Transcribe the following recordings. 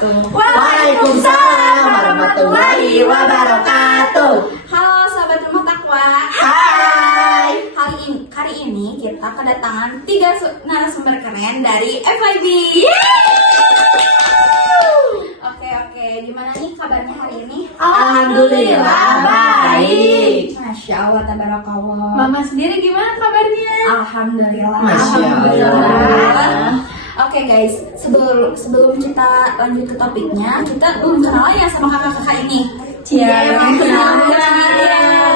wabarakatuh. Waalaikumsalam warahmatullahi wabarakatuh. Halo sahabat rumah takwa. Hai. Kali ini kita kedatangan 3 narasumber keren dari FYP. Oke, gimana nih kabarnya hari ini? Alhamdulillah baik. Masya Allah, tabarakallah. Mama sendiri gimana kabarnya? Alhamdulillah. Masya Allah. Oke guys, sebelum kita lanjut ke topiknya, kita belum kenal ya sama kakak-kakak ini.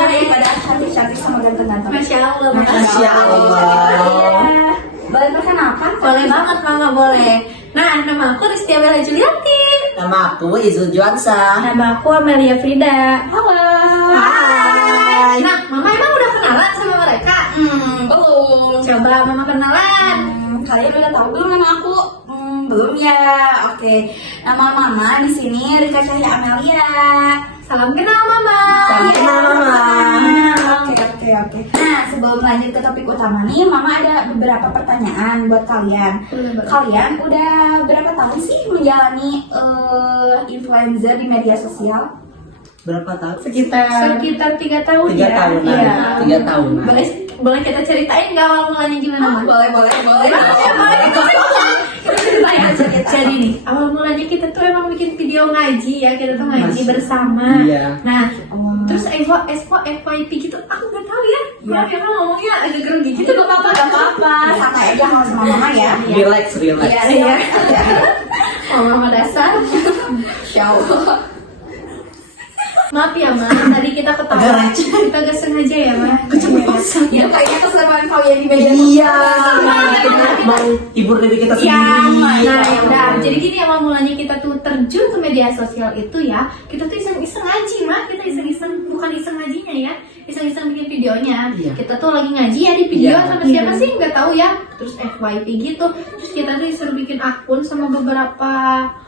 Daripada cantik-cantik sama ganteng-ganteng. Masya Allah, Masya Allah. Boleh perkenalkan? Boleh banget Mama, boleh. Nah, nama aku Rizky Bella Juliati. Nama aku Izul Juansa. Nama aku Amelia Frida. Halo. Hai. Nah, Mama emang udah kenalan sama mereka? Belum. Coba Mama kenalan. Kalian udah tahu belum nama aku? Belum ya. Oke. Nama Mama di sini Rika Cahya Amelia. Salam kenal Mama. Salam kenal, Mama. Oke. Nah, sebelum lanjut ke topik utama nih, Mama ada beberapa pertanyaan buat kalian. Kalian udah berapa tahun sih menjalani influencer di media sosial? Berapa tahun? Sekitar 3 tahun 3 ya. tahunan. Iya. 3 tahunan. Boleh kita ceritain nggak awal mulanya gimana, Mama? Boleh. Jadi nih, awal mulanya kita tuh emang bikin video ngaji ya, kita tuh ngaji Masya. bersama. Iya. Nah, terus FYP gitu, aku nggak tahu ya. Iya. Emang ngomongnya agak grogi gitu, Gak apa-apa. Santai aja sama Mama ya. Relax. Iya. Mama dasar. Insya Allah. Maaf ya, Ma. Tadi kita Agak ketawa. receh. Kita gak sengaja ya, Ma. Kecepatan. Ya kayaknya keseruan kalian di media Iya. Kita mau hibur diri kita Ya, sendiri. nah ya udah. Jadi gini awal mulanya kita tuh terjun ke media sosial itu ya, kita tuh iseng-iseng ngaji, Ma. Kita iseng-iseng, bukan iseng ngajinya ya, iseng-iseng bikin videonya. Iya. Kita tuh lagi ngaji ya di video Iya. sama siapa sih nggak tahu ya. Terus FYP gitu. Terus kita tuh disuruh bikin akun sama beberapa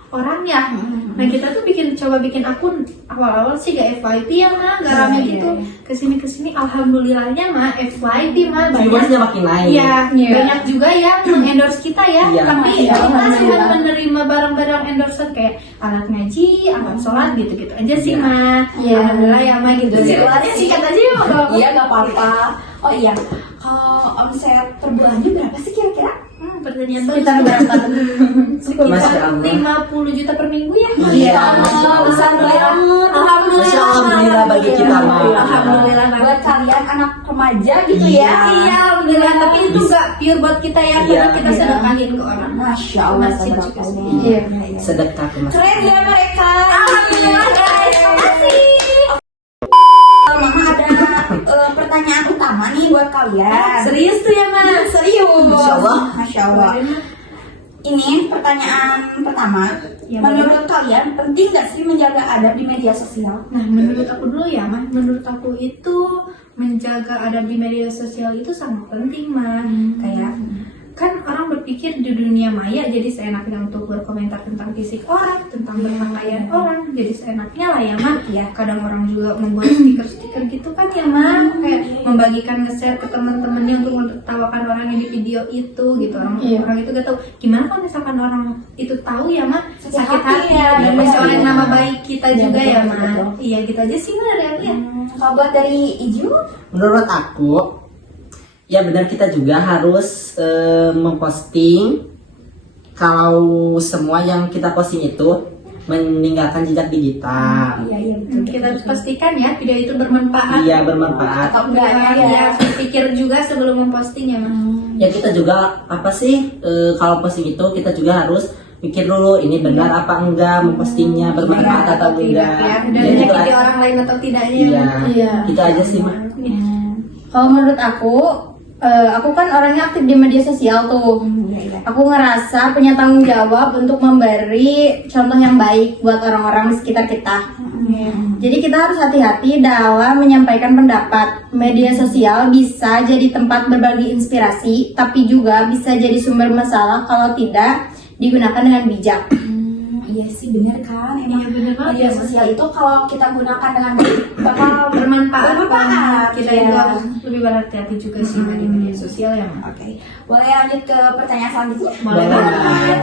orang ya. Nah kita tuh coba bikin akun awal-awal sih gak FYP ya, Ma, gak rame Iya, gitu. iya. Kesini alhamdulillahnya, Ma, FYP, Ma, Viewersnya makin naik. Iya, Iya. banyak juga yang endorse kita ya. Iya. Tapi Iya, kita cuma alhamdulillah. menerima barang-barang endorsean kayak alat ngaji, alat sholat gitu-gitu aja sih, Iya. Ma. Iya. Alhamdulillah ya, Ma, gitu. Iya. Keluarnya singkat aja ya, Ma. Iya, gak apa-apa. Oh iya, kalau omset per bulannya berapa sih kira-kira? Pertanyaan Sekitar bagus. berapa? Sekitar Masya Allah. 50 juta per minggu ya. Iya. Besar banget. Masya Allah, alhamdulillah bagi kita, Ma. Alhamdulillah banget. Buat kalian anak remaja gitu Iya. ya. Iya, alhamdulillah. Tapi itu nggak pure buat kita ya, Iya. karena kita sedekahin ke orang. Masya Allah, Masjid juga sih. tabarakallah. Iya. Sedekah ke masjid. Keren ya mereka. Alhamdulillah, guys. Makasih. Mama ada pertanyaan utama nih buat kalian. Serius tuh ya, Ma? Serius. Masya Allah. Masya Allah. Ini pertanyaan pertama. Ya, Menurut kalian penting gak sih menjaga adab di media sosial? Nah, menurut aku dulu ya, Mah. Menurut aku itu menjaga adab di media sosial itu sangat penting, Mah. Kayak kan orang berpikir di dunia maya jadi seenaknya untuk berkomentar tentang fisik orang, tentang berpakaian orang, jadi seenaknya lah ya, Mah. Iya. Kadang orang juga membuat stiker-stiker gitu kan ya, Mah. Kayak membagikan nge-share ke teman-temannya untuk menertawakan orang yang di video itu gitu. Orang itu gak tahu gimana kalau misalkan orang itu tahu ya, Mah, sakit hati ya, dan betul. mencoreng nama baik kita Iya, juga ya, betul, Ma. betul. Iya, gitu aja sih, Ma, dari aku ya. Kalau buat dari Iju? Menurut aku, ya benar kita juga harus memposting kalau semua yang kita posting itu meninggalkan jejak digital. Iya, betul. Kita harus pastikan ya video itu bermanfaat. Iya, bermanfaat. Atau enggaknya ya. Ya, pikir juga sebelum memposting ya, Ma. Ya kita juga apa sih kalau posting itu kita juga harus mikir dulu ini benar apa enggak mempostingnya bermanfaat atau enggak. Ya, dan Ya, gitu menyakiti aja. orang lain atau tidaknya. Iya, Iya. itu aja sih, Mak. Kalau menurut aku kan orangnya aktif di media sosial tuh. Iya. Aku ngerasa punya tanggung jawab untuk memberi contoh yang baik buat orang-orang di sekitar kita. Jadi kita harus hati-hati dalam menyampaikan pendapat. Media sosial bisa jadi tempat berbagi inspirasi, tapi juga bisa jadi sumber masalah kalau tidak digunakan dengan bijak. Iya sih bener kan. Emang Iya, bener banget media ya, sosial itu kalau kita gunakan dengan baik bakal Bermanfaat. bermanfaat. Kita Iya. itu harus lebih berhati-hati juga sih di media sosial ya, Ma. Oke, boleh lanjut ke pertanyaan selanjutnya? Boleh Boleh. banget.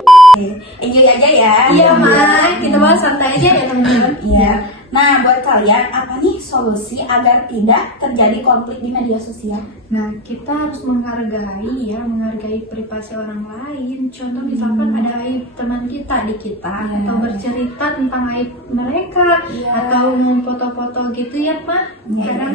Oke, Oke, enjoy aja ya. Iya, Mai. Kita bahas santai aja ya, teman-teman. Iya. Nah, buat kalian apa nih solusi agar tidak terjadi konflik di media sosial? Nah, kita harus menghargai privasi orang lain. Contoh misalkan ada aib teman kita di kita, Iya. atau bercerita tentang aib mereka, Iya. atau memfoto-foto gitu ya, Pak. Iya, Kadang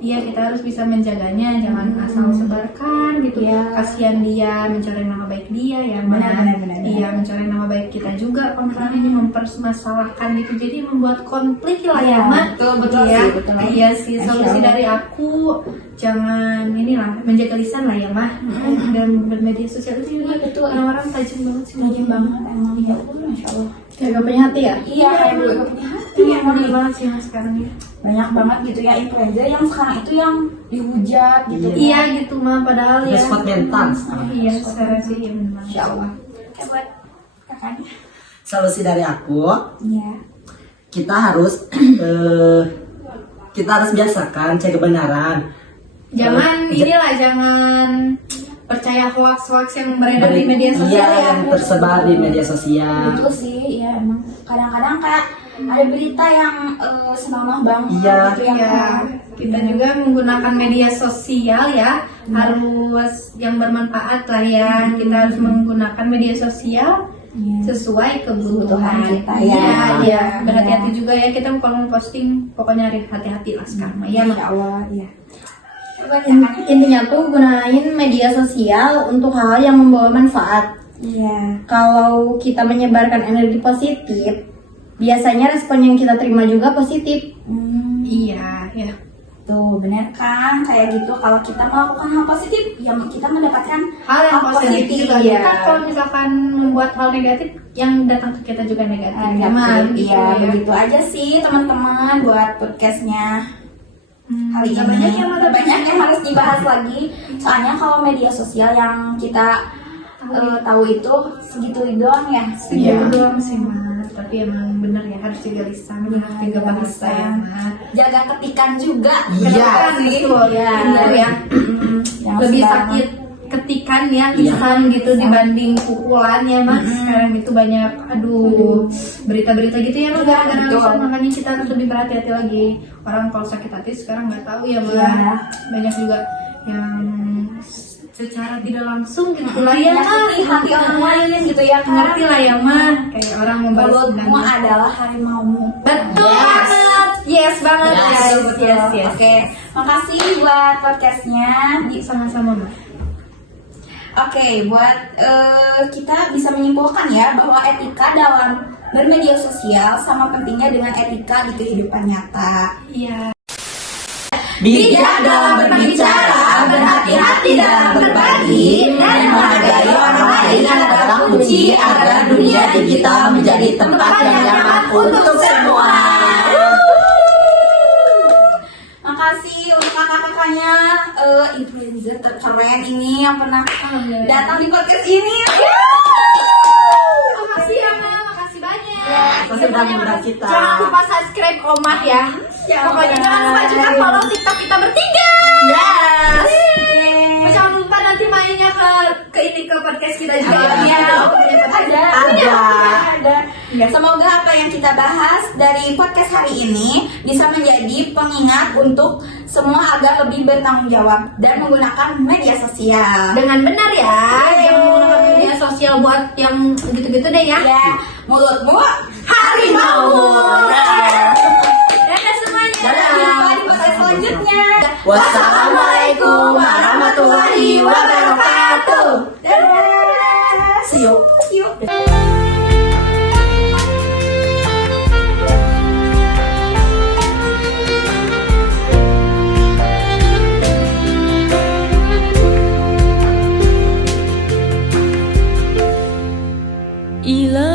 iya kita harus bisa menjaganya, jangan asal sebarkan gitu. Iya. Kasihan dia, mencoreng nama baik dia ya, Ma. Benar. Iya, mencoreng nama baik kita juga. Kalau misalnya ini mempermasalahkan gitu, jadi membuat konflik lah ya, Iya, Ma. betul Iya. sih, betul. Iya sih, Masya solusi Allah. dari aku jangan inilah menjaga lisan lah ya, Mah. Dan bermedia sosial itu juga betul. orang-orang tajam banget sih. Tajam banget emang ya. Masya Allah. Kayak gak punya hati ya? Iya, emang gak punya hati Iya, emang. bener banget sih Mas sekarang ya. Banyak banget gitu ya influencer yang sekarang itu yang dihujat gitu. Iya gitu mah, padahal Udah ya. squad mental sekarang. Iya, sekarang sih ya benar. Masya Allah. Oke, buat kakaknya. Solusi dari aku, Iya. kita harus biasakan cek kebenaran. Jangan jangan percaya hoax-hoax yang beredar di media sosial Iya, ya. yang tersebar di media sosial. Betul sih, ya emang kadang-kadang kayak ada berita yang senonoh banget Iya. gitu yang Iya, kita juga menggunakan media sosial ya, harus yang bermanfaat lah ya. Kita harus menggunakan media sosial sesuai kebutuhan kita, Iya, ya. iya. Berhati-hati juga ya, kita kalau posting pokoknya hati-hati lah sekarang. Ya, Masya Allah, iya. Intinya tuh gunain media sosial untuk hal-hal yang membawa manfaat. Iya. Kalau kita menyebarkan energi positif, biasanya respon yang kita terima juga positif. Iya, ya. Tuh bener kan kayak gitu, kalau kita melakukan hal positif ya kita mendapatkan Hal yang positif juga. iya. Kan kalau misalkan membuat hal negatif, yang datang ke kita juga negatif. Ya, mah, begitu Iya, ya. begitu aja sih teman-teman buat podcastnya kali Nggak ini. banyak yang mau Banyak yang harus dibahas lagi, soalnya kalau media sosial yang kita tahu itu segitu doang ya. Segitu doang sih, Mas. Tapi emang bener ya, harus jaga lisan, harus jaga bahasa ya, Mas. Jaga ketikan juga. Iya. Kan betul. Iya. Bener ya. Yang Lebih sekarang. sakit ketikan ya, Iya. lisan gitu dibanding pukulan ya, Mas. Sekarang itu banyak, aduh, berita-berita gitu ya, Mas, gara-gara Betul. lisan. Makanya kita harus lebih berhati-hati lagi. Orang kalau sakit hati sekarang nggak tahu ya, Mas. Iya. Banyak juga yang secara tidak langsung gitu lah ya, Mas. Menyakiti hati orang lain gitu ya kan. Ngerti lah ya, Mas. Kayak orang membalas Mulutmu dendam. adalah harimaumu. Betul Yes. banget. Yes banget, Yes. guys. Yes, yes. Oke, makasih buat podcastnya. Sama-sama, Mas. Oke, buat kita bisa menyimpulkan ya bahwa etika dalam bermedia sosial sama pentingnya dengan etika di kehidupan nyata. Iya. Bijak dalam berbicara, berhati-hati dalam berbagi, dan menghargai orang lain adalah kunci agar dunia digital menjadi tempat yang nyaman untuk semua. Makasih untuk kakak-kakaknya influencer terkeren ini yang pernah datang di podcast ini. Makasih ya, Mel. Makasih banyak. Makasih udah mengundang kita. Jangan lupa subscribe Omah ya. Pokoknya jangan lupa juga follow TikTok kita bertiga. Yes. Jangan lupa nanti mainnya ke ini ke podcast kita juga. Iya, ada. Iya. Semoga apa yang kita bahas dari podcast hari ini bisa menjadi pengingat untuk semua agar lebih bertanggung jawab dan menggunakan media sosial. Dengan benar ya. Yeay. Jangan menggunakan media sosial buat yang gitu-gitu deh ya. Ya, mulutmu Harimau. Dadah. Dadah semuanya. Sampai jumpa di podcast selanjutnya. Wassalamualaikum warahmatullahi wabarakatuh. Dadah. See you. See you. Il a